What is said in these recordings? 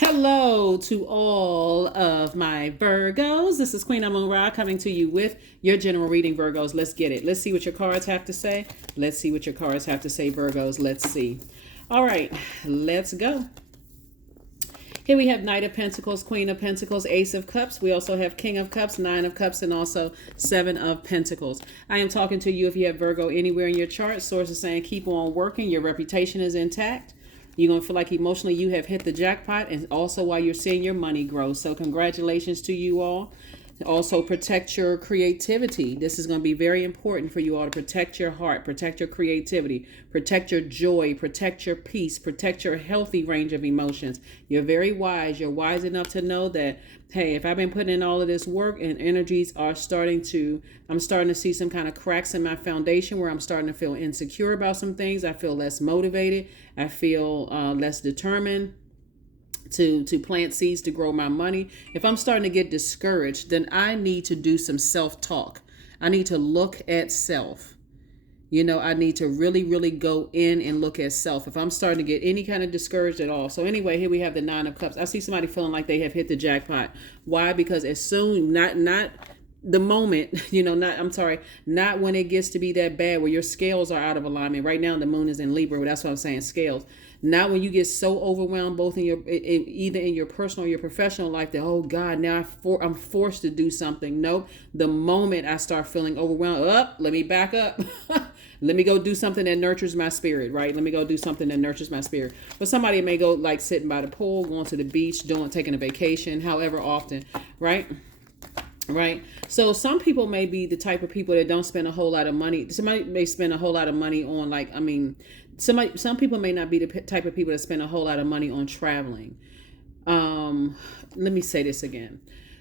Hello to all of my Virgos. This is Queen Amun Ra coming to you with your general reading, Virgos. Let's get it. Let's see what your cards have to say. Let's see what your cards have to say, Virgos. Let's see. All right, let's go. Here we have Knight of Pentacles, Queen of Pentacles, Ace of Cups. We also have King of Cups, Nine of Cups, and also Seven of Pentacles. I am talking to you if you have Virgo anywhere in your chart. Source is saying keep on working. Your reputation is intact. You're going to feel like emotionally you have hit the jackpot, and also while you're seeing your money grow. So congratulations to you all. Also protect your creativity. This is going to be very important for you all to protect your heart, protect your creativity, protect your joy, protect your peace, protect your healthy range of emotions. You're very wise. You're wise enough to know that, hey, if I've been putting in all of this work and energies are I'm starting to see some kind of cracks in my foundation where I'm starting to feel insecure about some things. I feel less motivated. I feel less determined to plant seeds to grow my money. If I'm starting to get discouraged, then I need to do some self-talk. I need to look at self. I need to really go in and look at self if I'm starting to get any kind of discouraged at all. So anyway, here we have the Nine of Cups. I see somebody feeling like they have hit the jackpot. Why? Because as soon, not the moment, not when it gets to be that bad where your scales are out of alignment. Right now the moon is in Libra. That's what I'm saying, scales. Not when you get so overwhelmed, both in either in your personal or your professional life, that, oh God, now I'm forced to do something. Nope. The moment I start feeling overwhelmed, let me back up. Let me go do something that nurtures my spirit, right? Let me go do something that nurtures my spirit. But somebody may go like sitting by the pool, going to the beach, taking a vacation, however often, right? Right. So some people may be the type of people that don't spend a whole lot of money. Somebody may spend a whole lot of money on some people may not be the type of people that spend a whole lot of money on traveling. Let me say this again.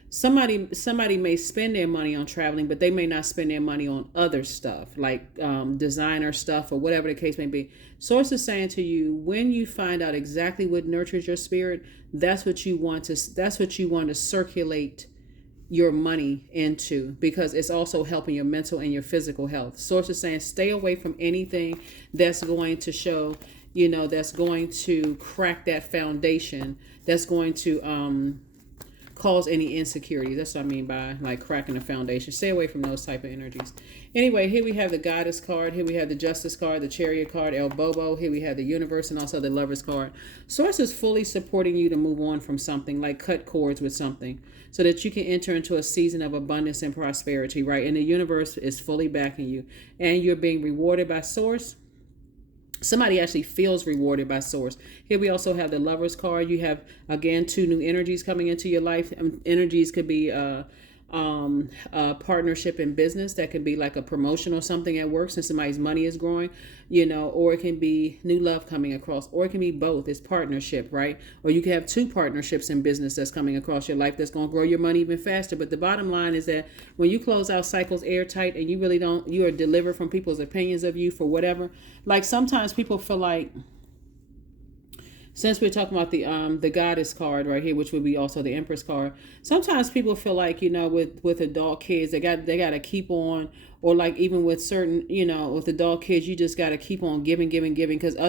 Somebody may spend their money on traveling, but they may not spend their money on other stuff like designer stuff or whatever the case may be. Source is saying to you, when you find out exactly what nurtures your spirit, that's what you want to circulate your money into, because it's also helping your mental and your physical health. Source is saying stay away from anything that's going to show, that's going to crack that foundation, that's going to cause any insecurity. That's what I mean by like cracking the foundation. Stay away from those type of energies. Anyway, here we have the Goddess card. Here we have the Justice card, the Chariot card, El Bobo. Here we have the Universe and also the Lovers card. Source is fully supporting you to move on from something, like cut cords with something, so that you can enter into a season of abundance and prosperity, right? And the universe is fully backing you, and you're being rewarded by Source. Somebody actually feels rewarded by Source. Here we also have the Lovers card. You have, again, two new energies coming into your life. Energies could be a partnership in business. That could be like a promotion or something at work since somebody's money is growing, or it can be new love coming across, or it can be both. It's partnership, right? Or you can have two partnerships in business that's coming across your life that's going to grow your money even faster. But the bottom line is that when you close out cycles airtight and you are delivered from people's opinions of you for whatever, like sometimes people feel like, since we're talking about the Goddess card right here, which would be also the Empress card, sometimes people feel like, with adult kids, they got to keep on, or like even with certain, with adult kids, you just got to keep on giving, because by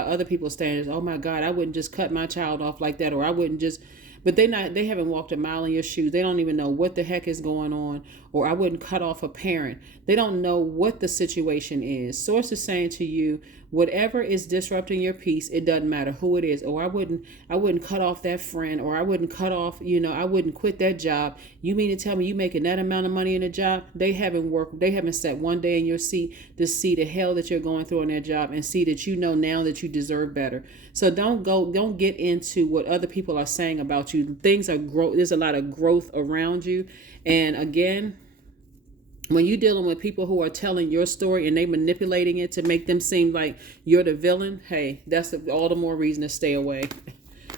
other people's standards, oh my God, I wouldn't just cut my child off like that, or I wouldn't just. But they haven't walked a mile in your shoes. They don't even know what the heck is going on. Or I wouldn't cut off a parent. They don't know what the situation is. Source is saying to you, whatever is disrupting your peace, it doesn't matter who it is. Or I wouldn't cut off that friend. Or I wouldn't cut off, I wouldn't quit that job. You mean to tell me you making that amount of money in a job? They haven't sat one day in your seat to see the hell that you're going through in that job and see that now that you deserve better. So don't get into what other people are saying about you. Things are there's a lot of growth around you. And again, when you're dealing with people who are telling your story and they manipulating it to make them seem like you're the villain, hey, that's all the more reason to stay away.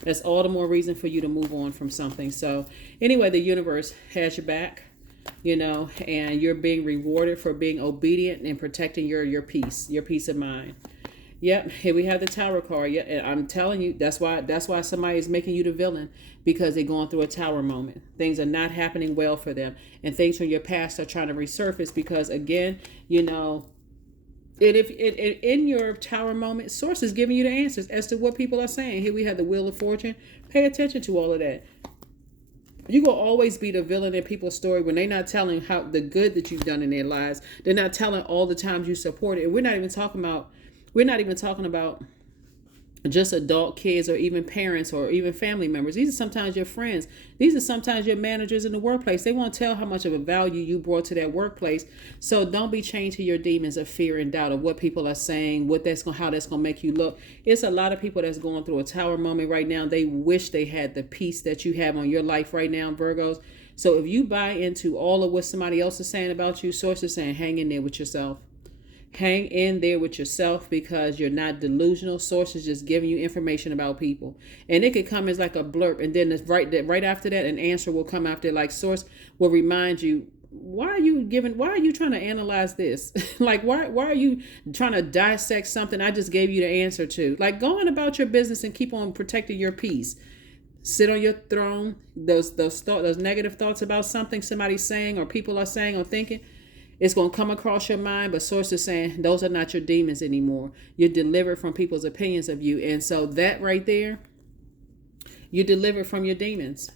That's all the more reason for you to move on from something. So anyway, the universe has your back, and you're being rewarded for being obedient and protecting your peace of mind. Yep, here we have the Tower card. Yeah, and I'm telling you, that's why somebody is making you the villain, because they're going through a tower moment. Things are not happening well for them, and things from your past are trying to resurface because, again, in your tower moment, Source is giving you the answers as to what people are saying. Here we have the Wheel of Fortune, Pay attention to all of that. You gonna always be the villain in people's story when they're not telling how the good that you've done in their lives. They're not telling all the times you support it. And we're not even talking about just adult kids or even parents or even family members. These are sometimes your friends. These are sometimes your managers in the workplace. They won't tell how much of a value you brought to that workplace. So don't be chained to your demons of fear and doubt of what people are saying, how that's gonna make you look. It's a lot of people that's going through a tower moment right now. They wish they had the peace that you have on your life right now, Virgos. So if you buy into all of what somebody else is saying about you, source is saying hang in there with yourself. Hang in there with yourself because you're not delusional. Source is just giving you information about people. And it could come as like a blurb. And then right after that, an answer will come after. Like source will remind you, why are you trying to analyze this? Like, why are you trying to dissect something I just gave you the answer to? Like, go on about your business and keep on protecting your peace. Sit on your throne. Those negative thoughts about something somebody's saying or people are saying or thinking, it's going to come across your mind, but source is saying those are not your demons anymore. You're delivered from people's opinions of you. And so that right there, you're delivered from your demons.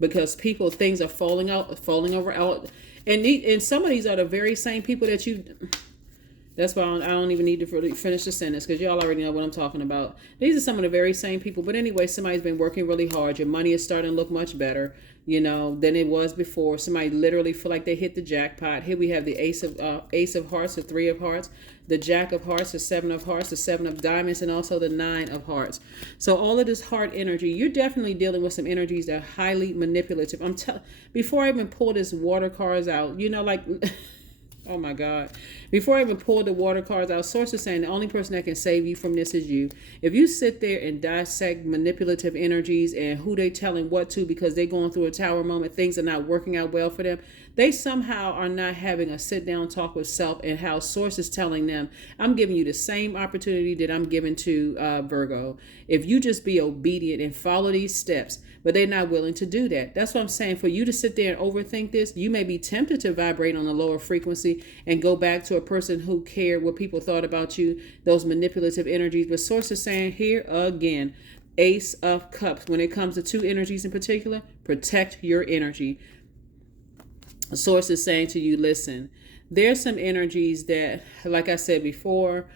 Because things are falling over. And some of these are the very same people that you... That's why I don't even need to finish the sentence because y'all already know what I'm talking about. These are some of the very same people. But anyway, somebody's been working really hard. Your money is starting to look much better, than it was before. Somebody literally feel like they hit the jackpot. Here we have the Ace of Hearts, the Three of Hearts, the Jack of Hearts, the Seven of Hearts, the Seven of Diamonds, and also the Nine of Hearts. So all of this heart energy, you're definitely dealing with some energies that are highly manipulative. Before I even pull this water cards out, oh my God. Before I even pull the water cards out, source is saying the only person that can save you from this is you. If you sit there and dissect manipulative energies and who they telling what to because they're going through a tower moment, things are not working out well for them, they somehow are not having a sit down talk with self and how source is telling them, I'm giving you the same opportunity that I'm giving to Virgo. If you just be obedient and follow these steps, but they're not willing to do that. That's what I'm saying. For you to sit there and overthink this, you may be tempted to vibrate on a lower frequency and go back to a person who cared what people thought about you, those manipulative energies. But source is saying here again, Ace of Cups. When it comes to two energies in particular, protect your energy. Source is saying to you, listen, there's some energies that, like I said before,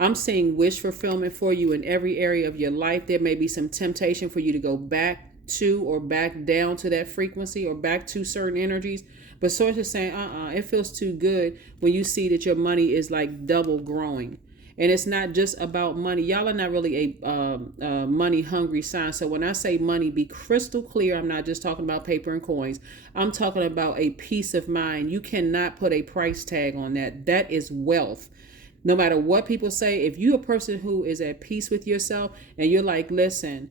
I'm seeing wish fulfillment for you in every area of your life. There may be some temptation for you to go back to or back down to that frequency or back to certain energies. But source is saying, it feels too good when you see that your money is like double growing. And it's not just about money. Y'all are not really a money hungry sign. So when I say money, be crystal clear. I'm not just talking about paper and coins. I'm talking about a peace of mind. You cannot put a price tag on that. That is wealth. No matter what people say, if you're a person who is at peace with yourself and you're like, listen,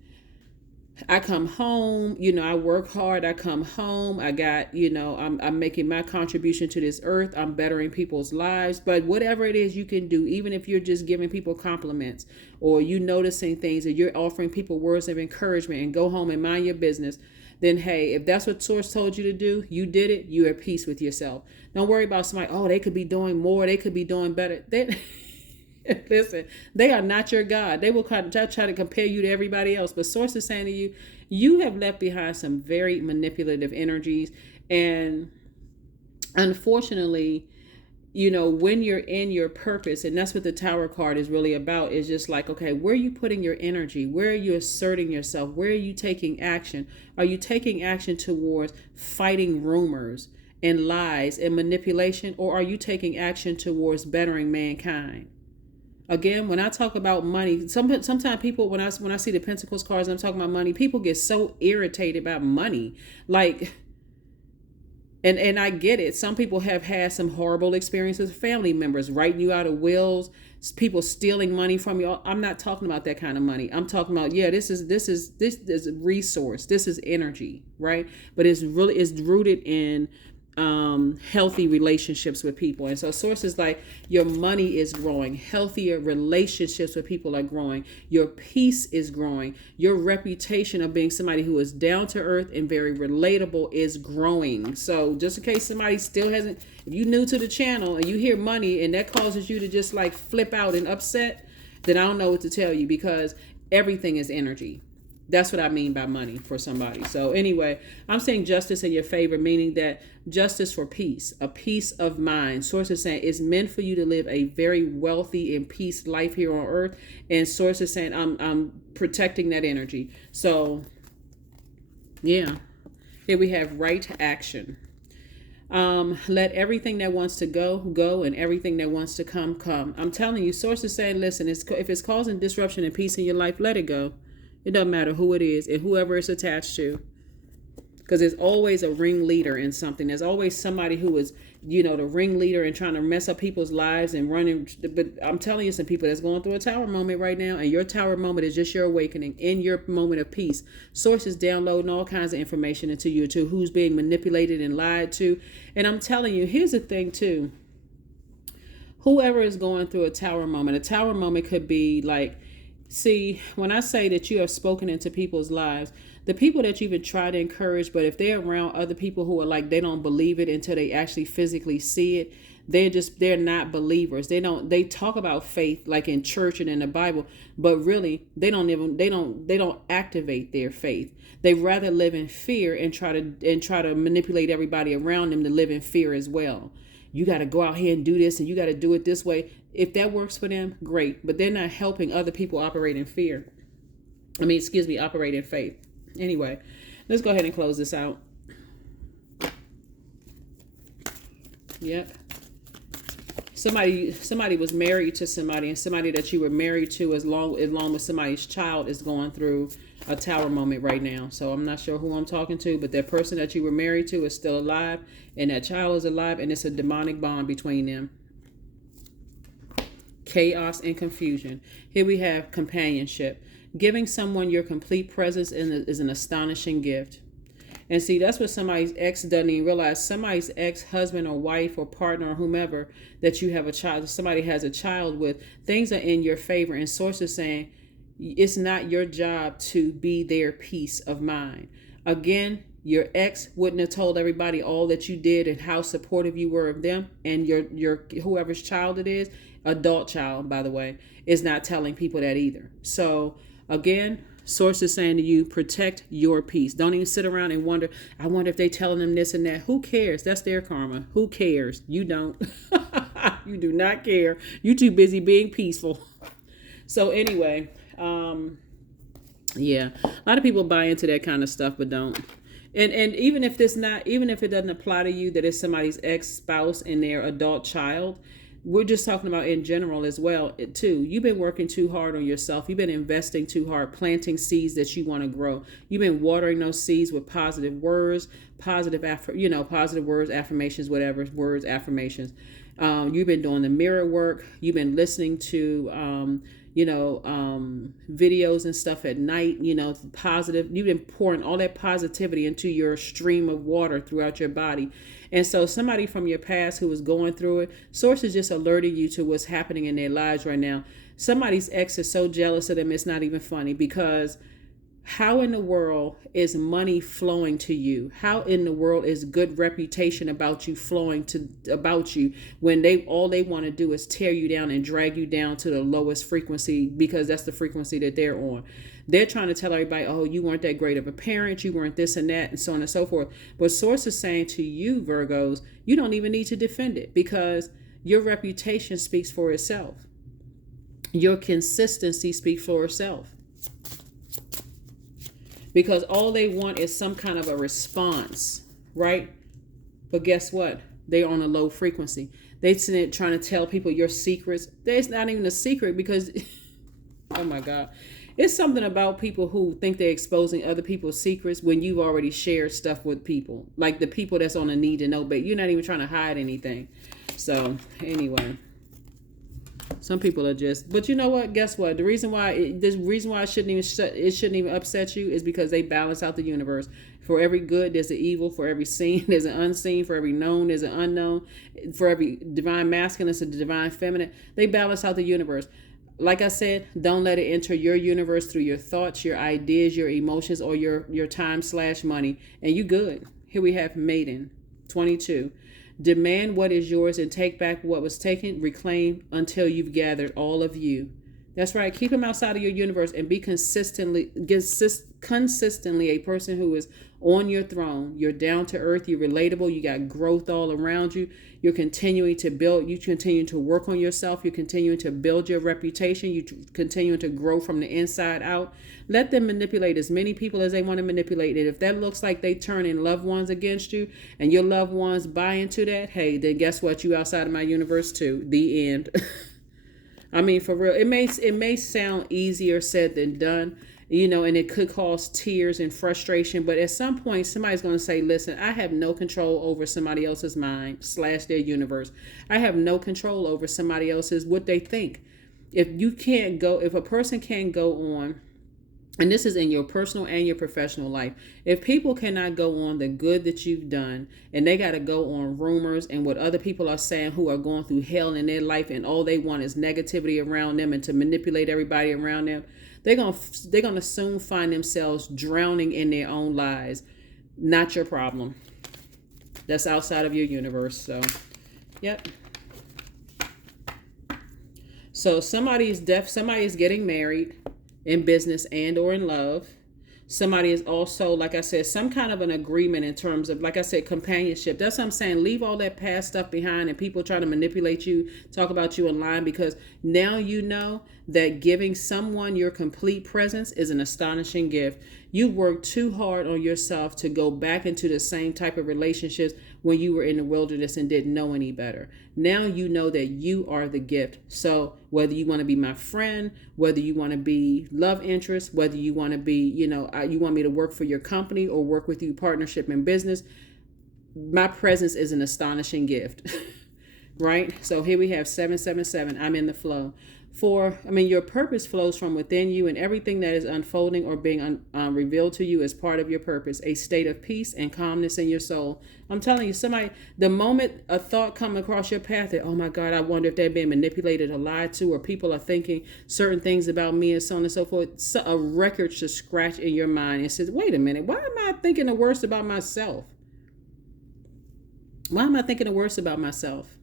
I come home, I work hard. I come home. I got, I'm making my contribution to this earth. I'm bettering people's lives. But whatever it is you can do, even if you're just giving people compliments or you noticing things and you're offering people words of encouragement and go home and mind your business, then hey, if that's what source told you to do, you did it, you're at peace with yourself. Don't worry about somebody, they could be doing more, they could be doing better. Listen, they are not your God. They will try to compare you to everybody else. But source is saying to you, you have left behind some very manipulative energies. And unfortunately, when you're in your purpose, and that's what the Tower card is really about, is just like, okay, where are you putting your energy? Where are you asserting yourself? Where are you taking action? Are you taking action towards fighting rumors and lies and manipulation? Or are you taking action towards bettering mankind? Again, when I talk about money, sometimes people, when I see the Pentacles cards and I'm talking about money, people get so irritated about money. Like, and I get it. Some people have had some horrible experiences with family members writing you out of wills, people stealing money from you. I'm not talking about that kind of money. I'm talking about, this is resource. This is energy, right? But it's rooted in healthy relationships with people. And so sources like your money is growing, healthier relationships with people are growing, your peace is growing, your reputation of being somebody who is down to earth and very relatable is growing. So just in case somebody still hasn't, if you're new to the channel and you hear money and that causes you to just like flip out and upset, then I don't know what to tell you, because everything is energy. That's what I mean by money for somebody. So anyway, I'm saying justice in your favor, meaning that justice for peace, a peace of mind. Source is saying it's meant for you to live a very wealthy and peace life here on earth. And Source is saying I'm protecting that energy. So yeah, here we have right action. Let everything that wants to go, and everything that wants to come. I'm telling you, Source is saying, listen, if it's causing disruption and peace in your life, let it go. It doesn't matter who it is and whoever it's attached to. Because there's always a ringleader in something. There's always somebody who is, the ringleader and trying to mess up people's lives and running. But I'm telling you, some people that's going through a tower moment right now, and your tower moment is just your awakening in your moment of peace. Source is downloading all kinds of information into you, to who's being manipulated and lied to. And I'm telling you, here's the thing too. Whoever is going through a tower moment could be like, see, when I say that you have spoken into people's lives, the people that you've been trying to encourage, but if they're around other people who are like, they don't believe it until they actually physically see it, they're not believers. They talk about faith like in church and in the Bible, but really they don't activate their faith. They rather live in fear and try to manipulate everybody around them to live in fear as well. You got to go out here and do this, and you got to do it this way. If that works for them, great. But they're not helping other people operate in fear. Operate in faith. Anyway, let's go ahead and close this out. Yep. Somebody was married to somebody, and somebody that you were married to as long as somebody's child is going through a tower moment right now. So I'm not sure who I'm talking to, but that person that you were married to is still alive, and that child is alive, and it's a demonic bond between them. Chaos and confusion. Here we have companionship. Giving someone your complete presence is an astonishing gift. And see, that's what somebody's ex doesn't even realize. Somebody's ex-husband or wife or partner or whomever that you have a child, somebody has a child with, things are in your favor. And Source is saying it's not your job to be their peace of mind. Again, your ex wouldn't have told everybody all that you did and how supportive you were of them. And your whoever's child it is, adult child, by the way, is not telling people that either. So again, Source is saying to you, protect your peace. Don't even sit around and wonder, I wonder if they telling them this and that. Who cares? That's their karma. Who cares? You don't. You do not care. You too busy being peaceful. So anyway, yeah, a lot of people buy into that kind of stuff, but don't. And even if it doesn't apply to you, that it's somebody's ex-spouse and their adult child, we're just talking about in general as well, too. You've been working too hard on yourself. You've been investing too hard, planting seeds that you want to grow. You've been watering those seeds with positive words, positive words, affirmations, whatever, words, affirmations. You've been doing the mirror work. You've been listening to, videos and stuff at night, positive. You've been pouring all that positivity into your stream of water throughout your body. And so somebody from your past who was going through it, Source is just alerting you to what's happening in their lives right now. Somebody's ex is so jealous of them, it's not even funny, because how in the world is money flowing to you? How in the world is good reputation about you flowing about you when all they want to do is tear you down and drag you down to the lowest frequency, because that's the frequency that they're on. They're trying to tell everybody, oh, you weren't that great of a parent, you weren't this and that, and so on and so forth. But Source is saying to you, Virgos, you don't even need to defend it, because your reputation speaks for itself. Your consistency speaks for itself. Because all they want is some kind of a response, right? But guess what? They're on a low frequency. They're trying to tell people your secrets. It's not even a secret, because, oh my God. It's something about people who think they're exposing other people's secrets when you've already shared stuff with people. Like the people that's on a need to know, but you're not even trying to hide anything. So anyway, some people are just, but you know what? Guess what? The reason why it shouldn't even upset you is because they balance out the universe. For every good, there's an evil. For every seen, there's an unseen. For every known, there's an unknown. For every divine masculine, there's a divine feminine. They balance out the universe. Like I said, don't let it enter your universe through your thoughts, your ideas, your emotions, or your time/money. And you good. Here we have Maiden, 22. Demand what is yours and take back what was taken. Reclaim until you've gathered all of you. That's right. Keep them outside of your universe and be consistently a person who is on your throne. You're down to earth. You're relatable. You got growth all around you. You're continuing to build. You continue to work on yourself. You're continuing to build your reputation. You continuing to grow from the inside out. Let them manipulate as many people as they want to manipulate it. If that looks like they turning loved ones against you and your loved ones buy into that, hey, then guess what? You outside of my universe too. The end. I mean, for real, it may sound easier said than done, and it could cause tears and frustration. But at some point, somebody's going to say, listen, I have no control over somebody else's mind / their universe. I have no control over somebody else's, what they think. If a person can't go on, and this is in your personal and your professional life, if people cannot go on the good that you've done and they got to go on rumors and what other people are saying who are going through hell in their life and all they want is negativity around them and to manipulate everybody around them, they're gonna soon find themselves drowning in their own lies. Not your problem. That's outside of your universe. So, yep. So somebody is getting married in business and or in love. Somebody is also, like I said, some kind of an agreement in terms of, like I said, companionship. That's what I'm saying. Leave all that past stuff behind and people trying to manipulate you, talk about you online, because now you know that giving someone your complete presence is an astonishing gift. You worked too hard on yourself to go back into the same type of relationships when you were in the wilderness and didn't know any better. Now you know that you are the gift. So whether you want to be my friend, whether you want to be love interest, whether you want to be, you want me to work for your company or work with you partnership in business, my presence is an astonishing gift. Right? So here we have 777. I'm in the flow. Your purpose flows from within you, and everything that is unfolding or being revealed to you is part of your purpose, a state of peace and calmness in your soul. I'm telling you, the moment a thought comes across your path that, oh my God, I wonder if they're being manipulated or lied to, or people are thinking certain things about me and so on and so forth, a record should scratch in your mind and says, wait a minute, why am I thinking the worst about myself? Why am I thinking the worst about myself?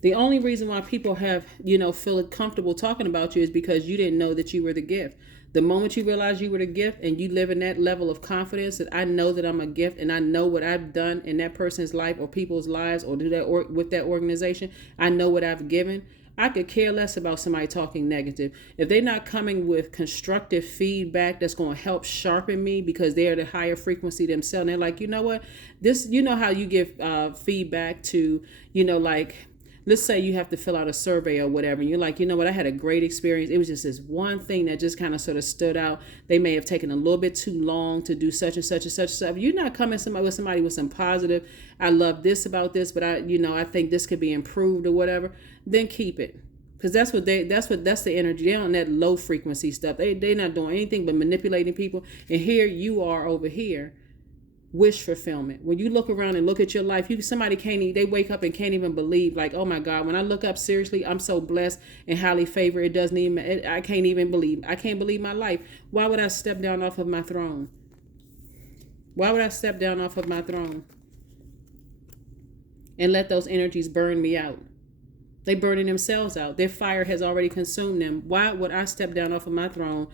The only reason why people have, feel comfortable talking about you is because you didn't know that you were the gift. The moment you realize you were the gift and you live in that level of confidence that I know that I'm a gift and I know what I've done in that person's life or people's lives or do that with that organization, I know what I've given. I could care less about somebody talking negative. If they're not coming with constructive feedback that's going to help sharpen me because they're the higher frequency themselves, and they're like, you know what, this, how you give feedback to, let's say you have to fill out a survey or whatever, and you're like, you know what, I had a great experience. It was just this one thing that just kind of sort of stood out. They may have taken a little bit too long to do such and such and such stuff. You're not coming with somebody with some positive, I love this about this, but I think this could be improved or whatever. Then keep it. Because that's the energy. They're on that low frequency stuff. They're not doing anything but manipulating people. And here you are over here. Wish fulfillment. When you look around and look at your life, they wake up and can't even believe, like, oh my God, when I look up, seriously, I'm so blessed and highly favored. I can't believe my life. Why would I step down off of my throne? Why would I step down off of my throne and let those energies burn me out? They burning themselves out. Their fire has already consumed them. Why would I step down off of my throne